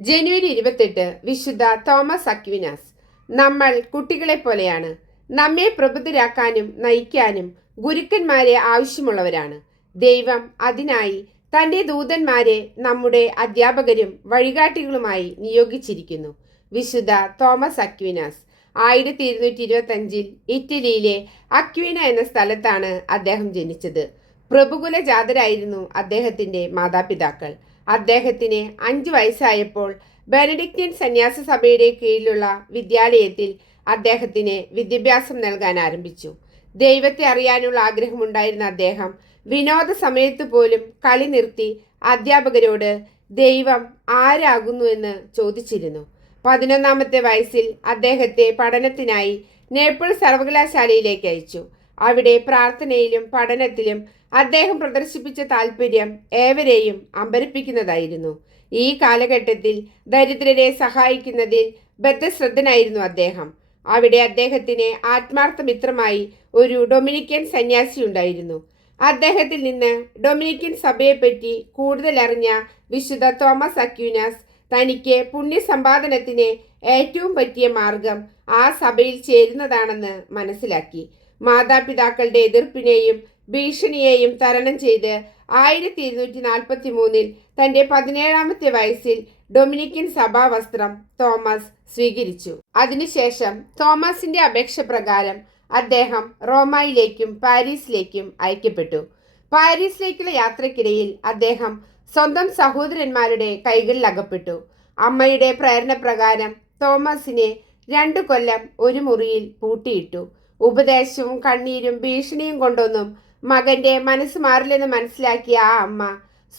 ജനുവരി ഇരുപത്തെട്ട് വിശുദ്ധ Thomas Aquinas. നമ്മൾ കുട്ടികളെ പോലെയാണ്. നമ്മെ പ്രബുദ്ധരാക്കാനും നയിക്കാനും ഗുരുക്കന്മാരെ ആവശ്യമുള്ളവരാണ്. ദൈവം അതിനായി തന്റെ ദൂതന്മാരെ നമ്മുടെ അധ്യാപകരും വഴികാട്ടികളുമായി നിയോഗിച്ചിരിക്കുന്നു. വിശുദ്ധ തോമസ് അക്വിനാസ്. ആയിരത്തി ഇരുന്നൂറ്റി ഇരുപത്തി അഞ്ചിൽ ഇറ്റലിയിലെ അക്വിന എന്ന സ്ഥലത്താണ് അദ്ദേഹം ജനിച്ചത്. പ്രഭുകുല ജാതരായിരുന്നു അദ്ദേഹത്തിന്റെ മാതാപിതാക്കൾ. അദ്ദേഹത്തിന് അഞ്ചു വയസ്സായപ്പോൾ ബെനഡിക്റ്റിൻ സന്യാസ സഭയുടെ കീഴിലുള്ള വിദ്യാലയത്തിൽ അദ്ദേഹത്തിന് വിദ്യാഭ്യാസം നൽകാൻ ആരംഭിച്ചു. ദൈവത്തെ അറിയാനുള്ള ആഗ്രഹമുണ്ടായിരുന്ന അദ്ദേഹം വിനോദ സമയത്ത് പോലും കളി നിർത്തി അധ്യാപകരോട് ദൈവം ആരാകുന്നു എന്ന് ചോദിച്ചിരുന്നു. പതിനൊന്നാമത്തെ വയസ്സിൽ അദ്ദേഹത്തെ പഠനത്തിനായി നേപ്പിൾ സർവകലാശാലയിലേക്ക് അയച്ചു. അവിടെ പ്രാർത്ഥനയിലും പഠനത്തിലും അദ്ദേഹം പ്രദർശിപ്പിച്ച താല്പര്യം ഏവരെയും അമ്പരിപ്പിക്കുന്നതായിരുന്നു. ഈ കാലഘട്ടത്തിൽ ദരിദ്രരെ സഹായിക്കുന്നതിൽ ബദ്ധശ്രദ്ധനായിരുന്നു അദ്ദേഹം. അവിടെ അദ്ദേഹത്തിന് ആത്മാർത്ഥ മിത്രമായി ഒരു ഡൊമിനിക്കൻ സന്യാസി ഉണ്ടായിരുന്നു. അദ്ദേഹത്തിൽ നിന്ന് ഡൊമിനിക്കൻ സഭയെപ്പറ്റി കൂടുതലറിഞ്ഞ വിശുദ്ധ തോമസ് അക്യൂനാസ് തനിക്ക് പുണ്യസമ്പാദനത്തിന് ഏറ്റവും പറ്റിയ മാർഗം ആ സഭയിൽ ചേരുന്നതാണെന്ന് മനസ്സിലാക്കി. മാതാപിതാക്കളുടെ എതിർപ്പിനെയും ഭീഷണിയെയും തരണം ചെയ്ത് ആയിരത്തി ഇരുന്നൂറ്റി നാൽപ്പത്തി മൂന്നിൽ തന്റെ പതിനേഴാമത്തെ വയസ്സിൽ ഡൊമിനിക്കൻ സഭാവസ്ത്രം തോമസ് സ്വീകരിച്ചു. അതിനുശേഷം തോമസിന്റെ അപേക്ഷ പ്രകാരം അദ്ദേഹം റോമായിലേക്കും പാരീസിലേക്കും അയക്കപ്പെട്ടു. പാരീസിലേക്കുള്ള യാത്രക്കിടയിൽ അദ്ദേഹം സ്വന്തം സഹോദരന്മാരുടെ കൈകളിൽ അകപ്പെട്ടു. അമ്മയുടെ പ്രേരണ പ്രകാരം തോമസിനെ രണ്ടു കൊല്ലം ഒരു മുറിയിൽ പൂട്ടിയിട്ടു. ഉപദേശവും കണ്ണീരും ഭീഷണിയും കൊണ്ടൊന്നും മകന്റെ മനസ്സ് മാറില്ലെന്ന് മനസ്സിലാക്കിയ ആ അമ്മ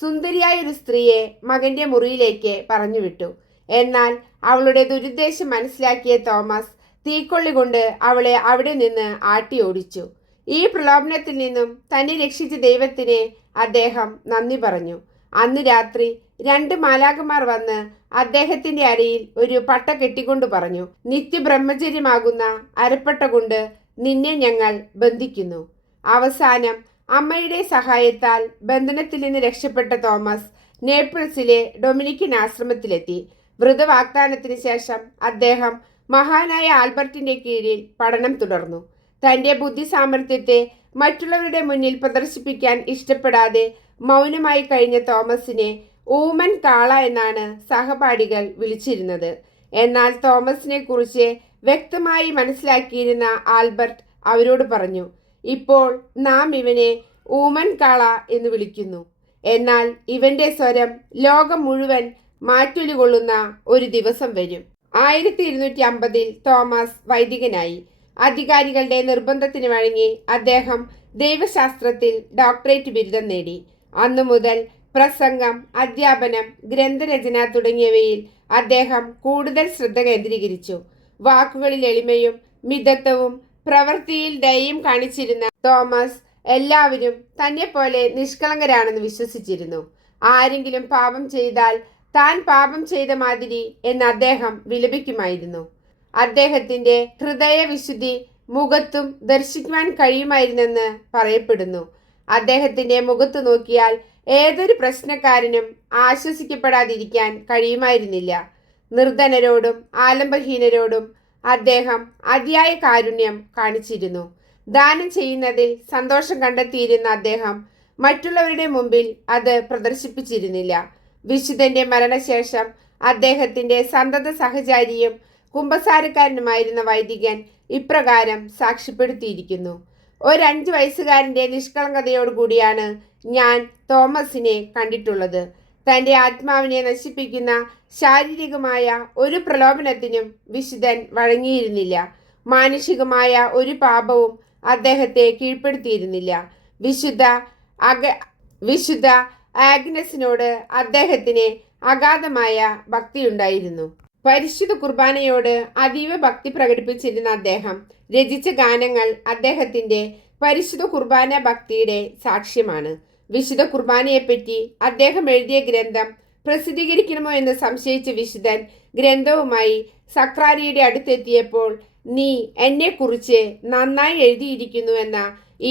സുന്ദരിയായ ഒരു സ്ത്രീയെ മകന്റെ മുറിയിലേക്ക് പറഞ്ഞുവിട്ടു. എന്നാൽ അവളുടെ ദുരുദ്ദേശം മനസ്സിലാക്കിയ തോമസ് തീക്കൊള്ളി കൊണ്ട് അവളെ അവിടെ നിന്ന് ആട്ടി ഓടിച്ചു. ഈ പ്രലോഭനത്തിൽ നിന്നും തന്നെ രക്ഷിച്ച ദൈവത്തിന് അദ്ദേഹം നന്ദി പറഞ്ഞു. അന്ന് രാത്രി രണ്ട് മാലാകന്മാർ വന്ന് അദ്ദേഹത്തിന്റെ അരയിൽ ഒരു പട്ട കെട്ടിക്കൊണ്ട് പറഞ്ഞു നിത്യബ്രഹ്മചര്യമാകുന്ന അരപ്പട്ട കൊണ്ട് നിന്നെ ഞങ്ങൾ ബന്ധിക്കുന്നു. അവസാനം അമ്മയുടെ സഹായത്താൽ ബന്ധനത്തിൽ നിന്ന് രക്ഷപ്പെട്ട തോമസ് നേപ്പിൾസിലെ ഡൊമിനിക്കൻ ആശ്രമത്തിലെത്തി. വ്രതവാഗ്ദാനത്തിന് ശേഷം അദ്ദേഹം മഹാനായ ആൽബർട്ടിന്റെ കീഴിൽ പഠനം തുടർന്നു. തന്റെ ബുദ്ധി സാമർഥ്യത്തെ മറ്റുള്ളവരുടെ മുന്നിൽ പ്രദർശിപ്പിക്കാൻ ഇഷ്ടപ്പെടാതെ മൗനമായി കഴിഞ്ഞ തോമസിനെ ഊമൻ കാള എന്നാണ് സഹപാഠികൾ വിളിച്ചിരുന്നത്. എന്നാൽ തോമസിനെ കുറിച്ച് വ്യക്തമായി മനസ്സിലാക്കിയിരുന്ന ആൽബർട്ട് അവരോട് പറഞ്ഞു ഇപ്പോൾ നാം ഇവനെ ഊമൻ കാള എന്ന് വിളിക്കുന്നു. എന്നാൽ ഇവന്റെ സ്വരം ലോകം മുഴുവൻ മാറ്റൊലികൊള്ളുന്ന ഒരു ദിവസം വരും. ആയിരത്തി ഇരുന്നൂറ്റി അമ്പതിൽ തോമസ് വൈദികനായി. അധികാരികളുടെ നിർബന്ധത്തിന് വഴങ്ങി അദ്ദേഹം ദൈവശാസ്ത്രത്തിൽ ഡോക്ടറേറ്റ് ബിരുദം നേടി. അന്നു മുതൽ പ്രസംഗം അധ്യാപനം ഗ്രന്ഥരചന തുടങ്ങിയവയിൽ അദ്ദേഹം കൂടുതൽ ശ്രദ്ധ കേന്ദ്രീകരിച്ചു. വാക്കുകളിൽ എളിമയും മിതത്വവും പ്രവൃത്തിയിൽ ദയയും കാണിച്ചിരുന്ന തോമസ് എല്ലാവരും തന്നെ പോലെ നിഷ്കളങ്കരാണെന്ന് വിശ്വസിച്ചിരുന്നു. ആരെങ്കിലും പാപം ചെയ്താൽ താൻ പാപം ചെയ്ത മാതിരി എന്ന് അദ്ദേഹം വിലപിക്കുമായിരുന്നു. അദ്ദേഹത്തിന്റെ ഹൃദയവിശുദ്ധി മുഖത്തും ദർശിക്കുവാൻ കഴിയുമായിരുന്നെന്ന് പറയപ്പെടുന്നു. അദ്ദേഹത്തിന്റെ മുഖത്ത് നോക്കിയാൽ ഏതൊരു പ്രശ്നക്കാരനും ആശ്വസിക്കപ്പെടാതിരിക്കാൻ കഴിയുമായിരുന്നില്ല. നിർധനരോടും ആലംബഹീനരോടും അദ്ദേഹം അതിയായ കാരുണ്യം കാണിച്ചിരുന്നു. ദാനം ചെയ്യുന്നതിൽ സന്തോഷം കണ്ടെത്തിയിരുന്ന അദ്ദേഹം മറ്റുള്ളവരുടെ മുമ്പിൽ അത് പ്രദർശിപ്പിച്ചിരുന്നില്ല. വിശുദ്ധന്റെ മരണശേഷം അദ്ദേഹത്തിന്റെ സന്തത സഹചാരിയും കുമ്പസാരക്കാരനുമായിരുന്ന വൈദികൻ ഇപ്രകാരം സാക്ഷ്യപ്പെടുത്തിയിരിക്കുന്നു. ഒരഞ്ച് വയസ്സുകാരന്റെ നിഷ്കളങ്കതയോടുകൂടിയാണ് ഞാൻ തോമസിനെ കണ്ടിട്ടുള്ളത്. തന്റെ ആത്മാവിനെ നശിപ്പിക്കുന്ന ശാരീരികമായ ഒരു പ്രലോഭനത്തിനും വിശുദ്ധൻ വഴങ്ങിയിരുന്നില്ല. മാനുഷികമായ ഒരു പാപവും അദ്ദേഹത്തെ കീഴ്പ്പെടുത്തിയിരുന്നില്ല. വിശുദ്ധ അഗ വിശുദ്ധ ആഗ്നസിനോട് അദ്ദേഹത്തിന് അഗാധമായ ഭക്തിയുണ്ടായിരുന്നു. പരിശുദ്ധ കുർബാനയോട് അതീവ ഭക്തി പ്രകടിപ്പിച്ചിരുന്ന അദ്ദേഹം രചിച്ച ഗാനങ്ങൾ അദ്ദേഹത്തിന്റെ പരിശുദ്ധ കുർബാന ഭക്തിയുടെ സാക്ഷ്യമാണ്. വിശുദ്ധ കുർബാനയെപ്പറ്റി അദ്ദേഹം എഴുതിയ ഗ്രന്ഥം പ്രസിദ്ധീകരിക്കണമോ എന്ന് സംശയിച്ച വിശുദ്ധൻ ഗ്രന്ഥവുമായി സക്രാരിയുടെ അടുത്തെത്തിയപ്പോൾ നീ എന്നെക്കുറിച്ച് നന്നായി എഴുതിയിരിക്കുന്നു എന്ന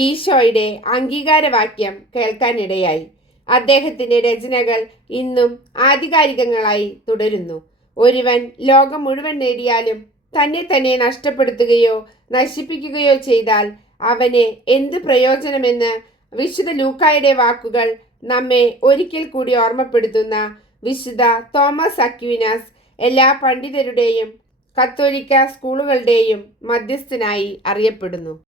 ഈശോയുടെ അംഗീകാരവാക്യം കേൾക്കാനിടയായി അദ്ദേഹത്തിന്റെ രചനകൾ ഇന്നും ആധികാരികങ്ങളായി തുടരുന്നു. ഒരുവൻ ലോകം മുഴുവൻ നേടിയാലും തന്നെ തന്നെ നഷ്ടപ്പെടുത്തുകയോ നശിപ്പിക്കുകയോ ചെയ്താൽ അവന് എന്ത് പ്രയോജനമെന്ന് വിശുദ്ധ ലൂക്കായുടെ വാക്കുകൾ നമ്മെ ഒരിക്കൽ കൂടി ഓർമ്മപ്പെടുത്തുന്ന വിശുദ്ധ തോമസ് അക്വിനാസ് എല്ലാ പണ്ഡിതരുടെയും കത്തോലിക്ക സ്കൂളുകളുടെയും മധ്യസ്ഥനായി അറിയപ്പെടുന്നു.